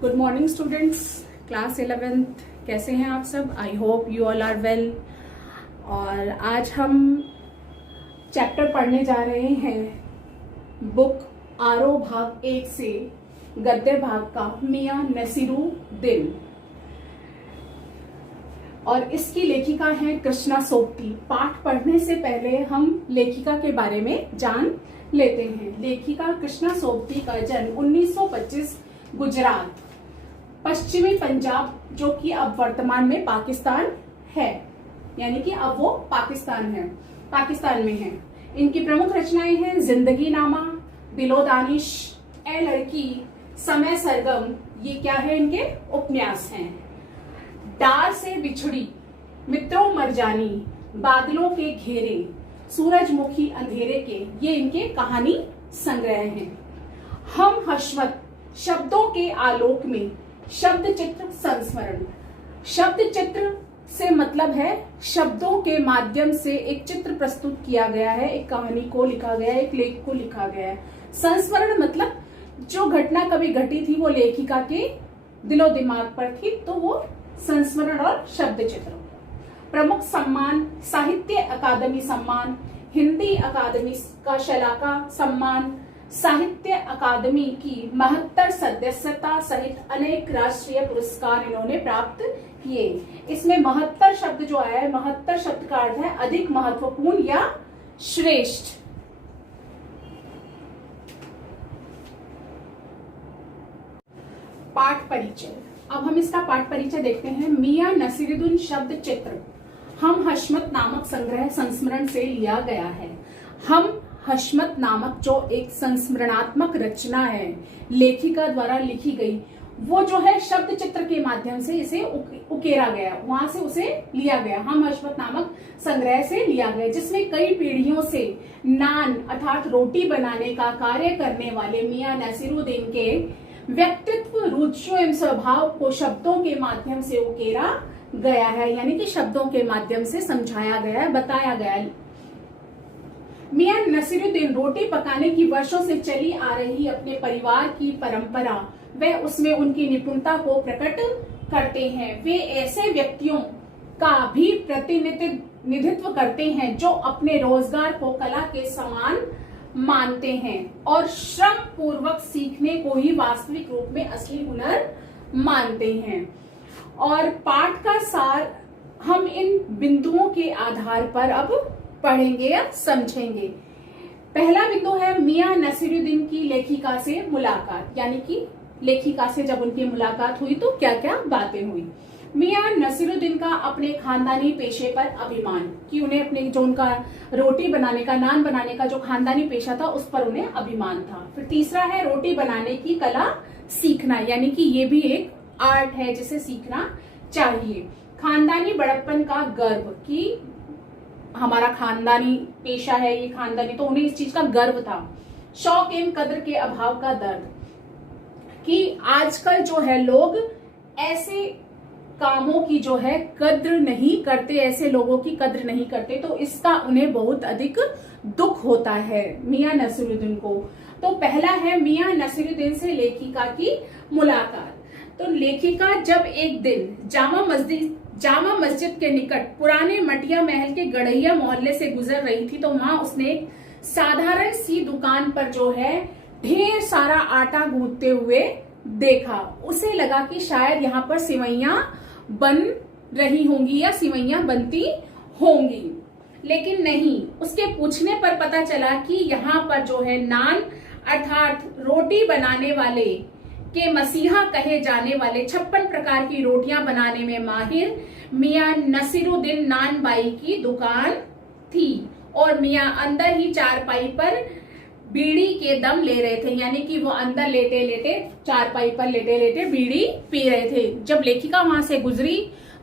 Good morning students, class 11th। कैसे हैं आप सब? I hope you all are well. और आज हम चैप्टर पढ़ने जा रहे हैं बुक आरो भाग 1 से गद्य भाग का मियां नसीरुद्दीन, और इसकी लेखिका है कृष्णा सोबती। पाठ पढ़ने से पहले हम लेखिका के बारे में जान लेते हैं। लेखिका कृष्णा सोबती का जन्म 1925 गुजरात, पश्चिमी पंजाब, जो कि अब वर्तमान में पाकिस्तान है, यानी कि अब वो पाकिस्तान में है। इनकी प्रमुख रचनाएं हैं जिंदगी नामा, दिलो दानिश, ए लड़की, समय सरगम, ये क्या है इनके उपन्यास हैं। डार से बिछड़ी, मित्रों मरजानी, बादलों के घेरे, सूरजमुखी अंधेरे के, ये इनके कहानी संग्रह हैं। हम हशमत, शब्दों के आलोक में, शब्द चित्र संस्मरण। शब्द चित्र से मतलब है शब्दों के माध्यम से एक चित्र प्रस्तुत किया गया है, एक कहानी को लिखा गया है, एक लेख को लिखा गया है। संस्मरण मतलब जो घटना कभी घटी थी वो लेखिका के दिलो दिमाग पर थी, तो वो संस्मरण और शब्द चित्र। प्रमुख सम्मान, साहित्य अकादमी सम्मान, हिंदी अकादमी का शलाका सम्मान, साहित्य अकादमी की 72 सदस्यता सहित अनेक राष्ट्रीय पुरस्कार इन्होंने प्राप्त किए। इसमें 72 शब्द जो आया है, 72 शब्द का अर्थ है अधिक महत्वपूर्ण या श्रेष्ठ। पाठ परिचय। अब हम इसका पाठ परिचय देखते हैं। मियां नसीरुद्दीन शब्द चित्र हम हशमत नामक संग्रह संस्मरण से लिया गया है। हम हशमत नामक जो एक संस्मरणात्मक रचना है लेखिका द्वारा लिखी गई, वो जो है शब्द चित्र के माध्यम से इसे उकेरा गया, वहां से उसे लिया गया। हम हशमत नामक संग्रह से लिया गया, जिसमें कई पीढ़ियों से नान अर्थात रोटी बनाने का कार्य करने वाले मियां नसीरुद्दीन के व्यक्तित्व, रुचियों एवं स्वभाव को शब्दों के माध्यम से उकेरा गया है, यानी कि शब्दों के माध्यम से समझाया गया है, बताया गया है। मियां नसीरुद्दीन रोटी पकाने की वर्षों से चली आ रही अपने परिवार की परंपरा व उसमें उनकी निपुणता को प्रकट करते हैं। वे ऐसे व्यक्तियों का भी प्रतिनिधित्व करते हैं जो अपने रोजगार को कला के समान मानते हैं और श्रम पूर्वक सीखने को ही वास्तविक रूप में असली हुनर मानते हैं। और पाठ का सार हम इन बिंदुओं के आधार पर अब पढ़ेंगे या समझेंगे। पहला बिंदु है मियां नसीरुद्दीन की लेखिका से मुलाकात, यानी कि लेखिका से जब उनकी मुलाकात हुई तो क्या क्या बातें हुई। मियां नसीरुद्दीन का अपने खानदानी पेशे पर अभिमान, कि उन्हें अपने जो उनका रोटी बनाने का, नान बनाने का जो खानदानी पेशा था उस पर उन्हें अभिमान था। फिर तीसरा है रोटी बनाने की कला सीखना, यानी कि ये भी एक आर्ट है जिसे सीखना चाहिए। खानदानी बड़प्पन का गर्व, कि हमारा खानदानी पेशा है, ये खानदानी, तो उन्हें इस चीज का गर्व था। शौक एवं कद्र के अभाव का दर्द, कि आजकल जो है लोग ऐसे कामों की जो है कद्र नहीं करते, ऐसे लोगों की कद्र नहीं करते, तो इसका उन्हें बहुत अधिक दुख होता है मियां नसीरुद्दीन को। तो पहला है मियां नसीरुद्दीन से लेखिका की मुलाकात। तो लेखिका जब एक दिन जामा मस्जिद के निकट पुराने मटिया महल के गढ़ैया मोहल्ले से गुजर रही थी, तो वहां उसने एक साधारण सी दुकान पर जो है ढेर सारा आटा गूंथते हुए देखा। उसे लगा कि शायद यहाँ पर सिवैयां बन रही होंगी या सिवैयां बनती होंगी, लेकिन नहीं। उसके पूछने पर पता चला कि यहाँ पर जो है नान अर्थात रोटी बनाने वाले के मसीहा कहे जाने वाले 56 प्रकार की रोटियां बनाने में माहिर मियां नसीरुद्दीन नान बाई की दुकान थी, और मियां अंदर ही चारपाई पर बीड़ी के दम ले रहे थे, यानी कि वो अंदर लेटे लेटे चारपाई पर लेटे लेटे बीड़ी पी रहे थे। जब लेखिका वहां से गुजरी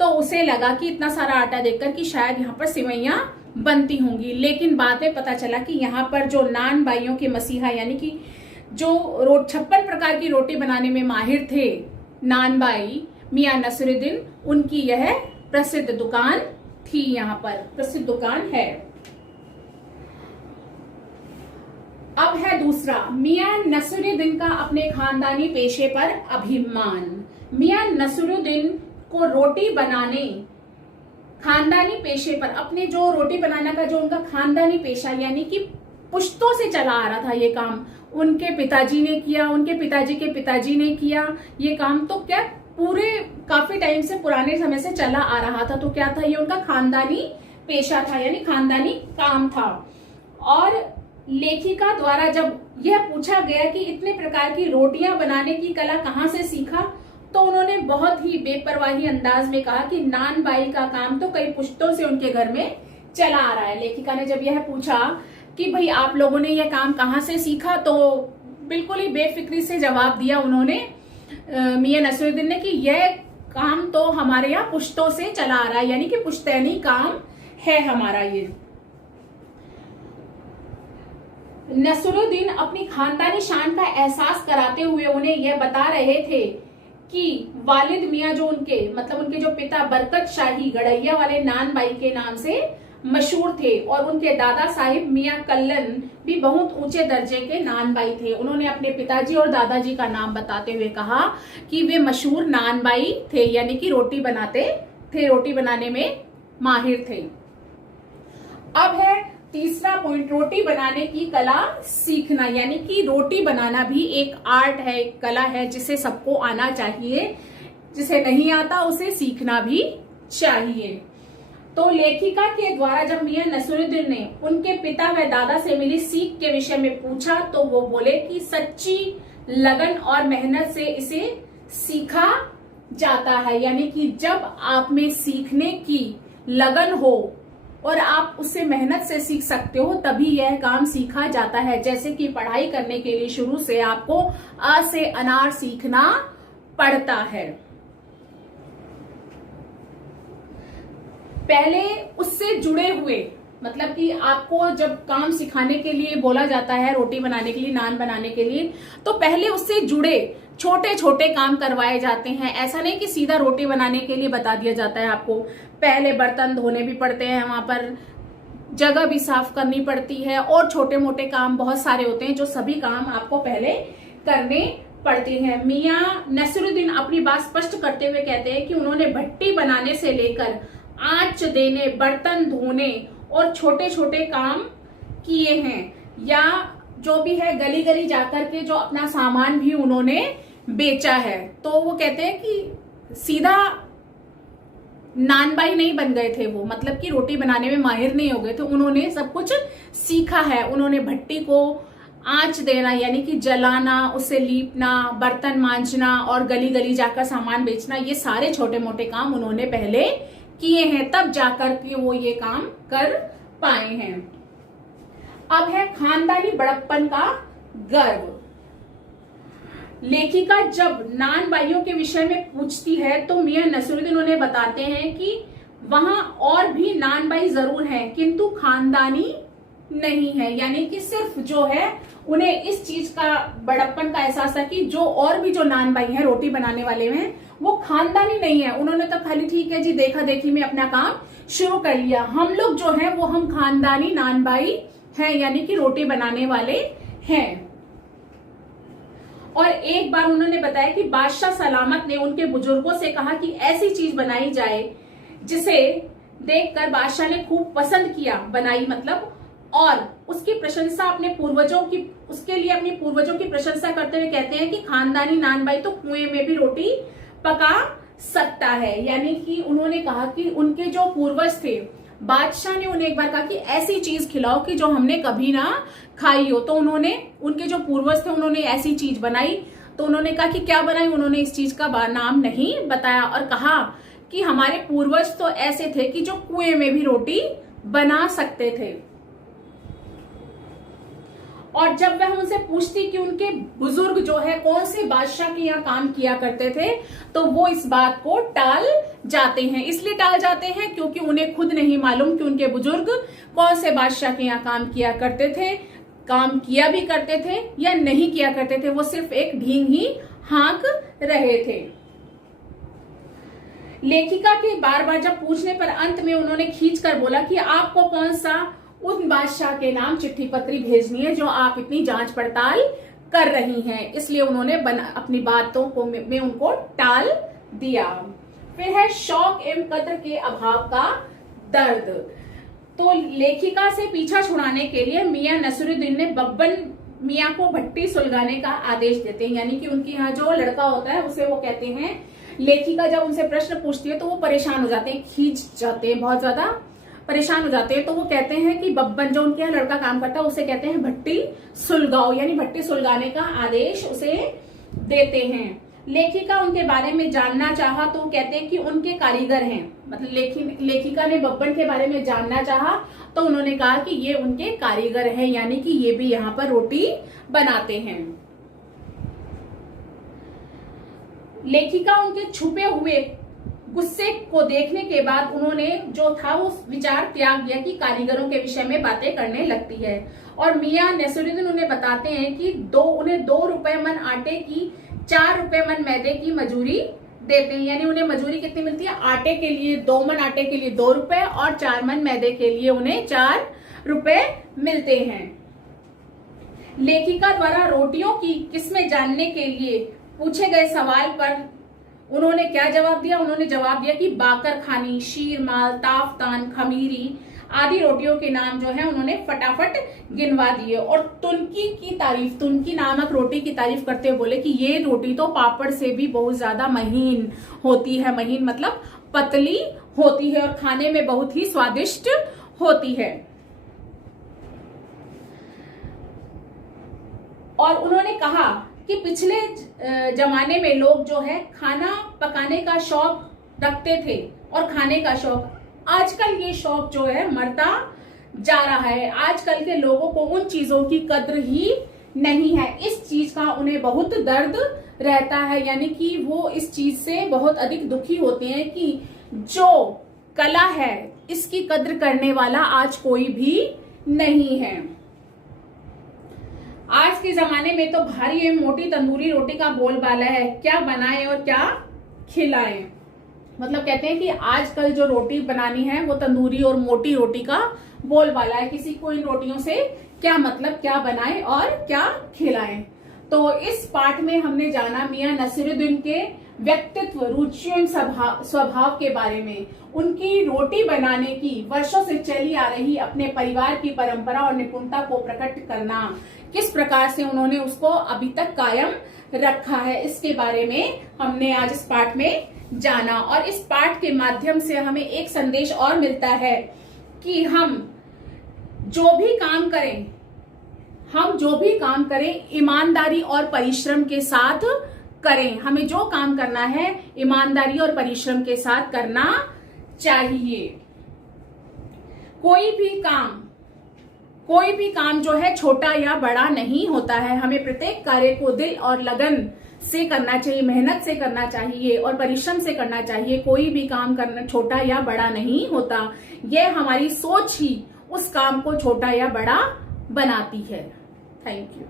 तो उसे लगा कि इतना सारा आटा देखकर कि शायद यहाँ पर सिवैयां बनती होंगी, लेकिन बाद में पता चला कि यहाँ पर जो नान बाइयों के मसीहा, यानी कि जो 56 प्रकार की रोटी बनाने में माहिर थे नान बाई मियां नसीरुद्दीन, उनकी यह प्रसिद्ध दुकान थी, यहाँ पर प्रसिद्ध दुकान है। अब है दूसरा, मियां नसीरुद्दीन का अपने खानदानी पेशे पर अभिमान। मियां नसीरुद्दीन को रोटी बनाने, खानदानी पेशे पर, अपने जो रोटी बनाने का जो उनका खानदानी पेशा यानी कि पुश्तों से चला आ रहा था ये काम, उनके पिताजी ने किया, उनके पिताजी के पिताजी ने किया ये काम, तो क्या पूरे काफी टाइम से, पुराने समय से चला आ रहा था। तो क्या था, ये उनका खानदानी पेशा था यानी खानदानी काम था। और लेखिका द्वारा जब यह पूछा गया कि इतने प्रकार की रोटियां बनाने की कला कहाँ से सीखा, तो उन्होंने बहुत ही बेपरवाही अंदाज में कहा कि नान बाई का काम तो कई पुश्तों से उनके घर में चला आ रहा है। लेखिका ने जब यह पूछा कि भाई आप लोगों ने यह काम कहाँ से सीखा, तो बिल्कुल ही बेफिक्री से जवाब दिया उन्होंने, मियां नसीरुद्दीन ने, कि यह काम तो हमारे यहाँ पुश्तों से चला आ रहा है, यानी कि पुश्तैनी काम है हमारा ये। नसीरुद्दीन अपनी खानदानी शान का एहसास कराते हुए उन्हें यह बता रहे थे कि वालिद मियां जो उनके, मतलब उनके जो पिता बरकत शाही गड़ैया वाले नान बाई के नाम से मशहूर थे, और उनके दादा साहिब मियां कल्लन भी बहुत ऊंचे दर्जे के नान बाई थे। उन्होंने अपने पिताजी और दादाजी का नाम बताते हुए कहा कि वे मशहूर नान बाई थे, यानी कि रोटी बनाते थे, रोटी बनाने में माहिर थे। अब है तीसरा पॉइंट, रोटी बनाने की कला सीखना, यानी कि रोटी बनाना भी एक आर्ट है, एक कला है जिसे सबको आना चाहिए, जिसे नहीं आता उसे सीखना भी चाहिए। तो लेखिका के द्वारा जब मियां नसीरुद्दीन ने उनके पिता व दादा से मिली सीख के विषय में पूछा, तो वो बोले कि सच्ची लगन और मेहनत से इसे सीखा जाता है, यानी कि जब आप में सीखने की लगन हो और आप उससे मेहनत से सीख सकते हो, तभी यह काम सीखा जाता है। जैसे कि पढ़ाई करने के लिए शुरू से आपको अ से अनार सीखना पड़ता है, पहले उससे जुड़े हुए, मतलब कि आपको जब काम सिखाने के लिए बोला जाता है, रोटी बनाने के लिए, नान बनाने के लिए, तो पहले उससे जुड़े छोटे छोटे काम करवाए जाते हैं। ऐसा नहीं कि सीधा रोटी बनाने के लिए बता दिया जाता है आपको, पहले बर्तन धोने भी पड़ते हैं, वहां पर जगह भी साफ करनी पड़ती है, और छोटे मोटे काम बहुत सारे होते हैं जो सभी काम आपको पहले करने पड़ते हैं। मियां नसीरुद्दीन अपनी बात स्पष्ट करते हुए कहते हैं कि उन्होंने भट्टी बनाने से लेकर आंच देने, बर्तन धोने और छोटे छोटे काम किए हैं, या जो भी है गली गली जाकर के जो अपना सामान भी उन्होंने बेचा है। तो वो कहते हैं कि सीधा नानबाई नहीं बन गए थे वो, मतलब कि रोटी बनाने में माहिर नहीं हो गए थे, उन्होंने सब कुछ सीखा है। उन्होंने भट्टी को आंच देना यानी कि जलाना, उसे लीपना, बर्तन मांजना और गली गली जाकर सामान बेचना, ये सारे छोटे मोटे काम उन्होंने पहले किए हैं, तब जाकर के वो ये काम कर पाए हैं। अब है खानदानी बड़प्पन का गर्व। लेखिका जब नान बाइयों के विषय में पूछती है तो मियां नसीरुद्दीन उन्हें बताते हैं कि वहां और भी नान बाई जरूर हैं, किंतु खानदानी नहीं है, यानी कि सिर्फ जो है उन्हें इस चीज का बड़प्पन का एहसास है कि जो और भी जो नान बाई हैं, रोटी बनाने वाले हैं, वो खानदानी नहीं है। उन्होंने तो खाली ठीक है जी देखा देखी में अपना काम शुरू कर लिया। हम लोग जो है वो हम खानदानी नान बाई हैं, यानी कि रोटी बनाने वाले हैं। और एक बार उन्होंने बताया कि बादशाह सलामत ने उनके बुजुर्गों से कहा कि ऐसी चीज बनाई जाए जिसे देखकर बादशाह ने खूब पसंद किया, बनाई मतलब, और उसकी प्रशंसा अपने पूर्वजों की, उसके लिए अपने पूर्वजों की प्रशंसा करते हुए कहते हैं कि खानदानी नान बाई तो कुएं में भी रोटी पका सकता है। यानी कि उन्होंने कहा कि उनके जो पूर्वज थे, बादशाह ने उन्हें एक बार कहा कि ऐसी चीज खिलाओ कि जो हमने कभी ना खाई हो। तो उन्होंने, उनके जो पूर्वज थे, उन्होंने ऐसी चीज बनाई। तो उन्होंने कहा कि क्या बनाई, उन्होंने इस चीज का नाम नहीं बताया और कहा कि हमारे पूर्वज तो ऐसे थे कि जो कुएं में भी रोटी बना सकते थे। और जब वह उनसे पूछती कि उनके बुजुर्ग जो है कौन से बादशाह के यहाँ काम किया करते थे, तो वो इस बात को टाल जाते हैं। इसलिए टाल जाते हैं क्योंकि उन्हें खुद नहीं मालूम कि उनके बुजुर्ग कौन से बादशाह के यहाँ काम किया करते थे, काम किया भी करते थे या नहीं किया करते थे, वो सिर्फ एक ढींग ही हाँक रहे थे। लेखिका के बार बार जब पूछने पर अंत में उन्होंने खींच कर बोला कि आपको कौन सा उन बादशाह के नाम चिट्ठी पत्री भेजनी है जो आप इतनी जांच पड़ताल कर रही हैं। इसलिए उन्होंने अपनी बातों को में उनको टाल दिया। फिर है शौक एवं कद्र के अभाव का दर्द। तो लेखिका से पीछा छुड़ाने के लिए मियां नसीरुद्दीन ने बब्बन मियां को भट्टी सुलगाने का आदेश देते हैं, यानी कि उनके यहाँ जो लड़का होता है उसे वो कहते हैं, लेखिका जब उनसे प्रश्न पूछती है तो वो परेशान हो जाते हैं, खींच जाते हैं, बहुत ज्यादा परेशान हो जाते हैं। तो वो कहते हैं कि बब्बन जो उनके यहाँ लड़का काम करता है उसे कहते हैं भट्टी सुलगाओ, यानी भट्टी सुलगाने का आदेश उसे देते हैं। लेखिका उनके बारे में जानना चाहा तो वो कहते हैं कि उनके कारीगर हैं, मतलब लेखिका ने बब्बन के बारे में जानना चाहा तो उन्होंने कहा कि ये उनके कारीगर हैं, यानी कि ये भी यहाँ पर रोटी बनाते हैं। लेखिका उनके छुपे हुए गुस्से को देखने के बाद उन्होंने जो था वो विचार त्याग दिया कि कारीगरों के विषय में बातें करने लगती है। और मियां नसीरुद्दीन उन्हें बताते हैं कि उन्हें 2 रुपए मन आटे की 4 रुपए मन मैदे की मजूरी देते हैं, यानी उन्हें मजूरी कितनी मिलती है, आटे के लिए 2 मन आटे के लिए 2 रुपए और 4 मन मैदे के लिए उन्हें 4 रुपए मिलते हैं। लेखिका द्वारा रोटियों की किस्में जानने के लिए पूछे गए सवाल पर उन्होंने क्या जवाब दिया, उन्होंने जवाब दिया कि बाकर खानी, शीरमाल, ताफतान, खमीरी आदि रोटियों के नाम जो है उन्होंने फटाफट गिनवा दिए। और तुनकी नामक रोटी की तारीफ करते हुए बोले कि ये रोटी तो पापड़ से भी बहुत ज्यादा महीन होती है, महीन मतलब पतली होती है और खाने में बहुत ही स्वादिष्ट होती है। और उन्होंने कहा कि पिछले जमाने में लोग जो है खाना पकाने का शौक रखते थे और खाने का शौक, आजकल ये शौक जो है मरता जा रहा है। आजकल के लोगों को उन चीजों की कद्र ही नहीं है, इस चीज का उन्हें बहुत दर्द रहता है, यानी कि वो इस चीज से बहुत अधिक दुखी होते हैं कि जो कला है इसकी कद्र करने वाला आज कोई भी नहीं है। आज के जमाने में तो भारी एवं मोटी तंदूरी रोटी का बोलबाला है, क्या बनाएं और क्या खिलाएं। मतलब कहते हैं कि आजकल जो रोटी बनानी है वो तंदूरी और मोटी रोटी का बोलबाला है, किसी को इन रोटियों से क्या मतलब, क्या बनाएं और क्या खिलाएं। तो इस पाठ में हमने जाना मियां नसीरुद्दीन के व्यक्तित्व, रुचियों, स्वभाव के बारे में, उनकी रोटी बनाने की वर्षों से चली आ रही अपने परिवार की परंपरा और निपुणता को प्रकट करना, किस प्रकार से उन्होंने उसको अभी तक कायम रखा है, इसके बारे में हमने आज इस पाठ में जाना। और इस पाठ के माध्यम से हमें एक संदेश और मिलता है कि हम जो भी काम करें ईमानदारी और परिश्रम के साथ करें। हमें जो काम करना है ईमानदारी और परिश्रम के साथ करना चाहिए। कोई भी काम जो है छोटा या बड़ा नहीं होता है। हमें प्रत्येक कार्य को दिल और लगन से करना चाहिए, मेहनत से करना चाहिए और परिश्रम से करना चाहिए। कोई भी काम करना छोटा या बड़ा नहीं होता। यह हमारी सोच ही उस काम को छोटा या बड़ा बनाती है। Thank you.